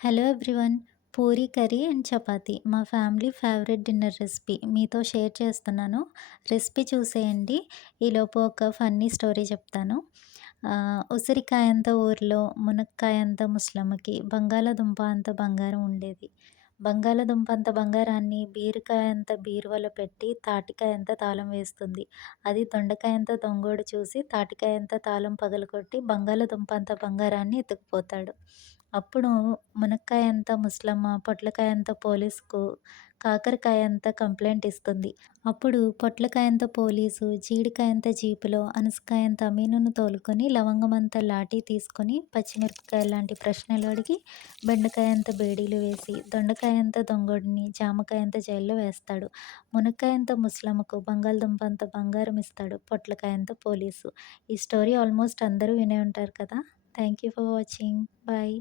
Hello everyone. Puri curry and chapati మా family favourite dinner recipe మీతో share చేస్తున్నాను. రెసిపీ చూసేయండి. ఈలోపు ఒక ఫన్నీ స్టోరీ చెప్తాను. ఉసిరికాయంత ఊరిలో మునక్కాయంత ముసలమ్మకి బంగాళాదుంప అంత బంగారం ఉండేది. బంగాళాదుంప అంత బంగారాన్ని బీరకాయంత బీరువాలో పెట్టి తాటికాయంత తాళం వేస్తుంది. అది దొండకాయంత దొంగోడు చూసి తాటికాయంత తాళం పగలగొట్టి బంగాళాదుంప అంత బంగారాన్ని ఎత్తుకుపోతాడు. అప్పుడు మునక్కాయంత ముసలమ్మ పొట్లకాయంత పోలీసుకు కాకరకాయంత కంప్లెయింట్ ఇస్తుంది. అప్పుడు పొట్లకాయంత పోలీసు జీడికాయంత జీపులో అనసకాయంత అమీనును తోలుకొని లవంగమంత లాఠీ తీసుకొని పచ్చిమిరపకాయలాంటి ప్రశ్నలు అడిగి బెండకాయంత బేడీలు వేసి దొండకాయంత దొంగోడిని జామకాయంత జైల్లో వేస్తాడు. మునక్కాయంత ముసలమ్మకు బంగాళదుంప అంత బంగారం ఇస్తాడు పొట్లకాయంత పోలీసు. ఈ స్టోరీ ఆల్మోస్ట్ అందరూ వినే ఉంటారు కదా. Thank you for watching. Bye.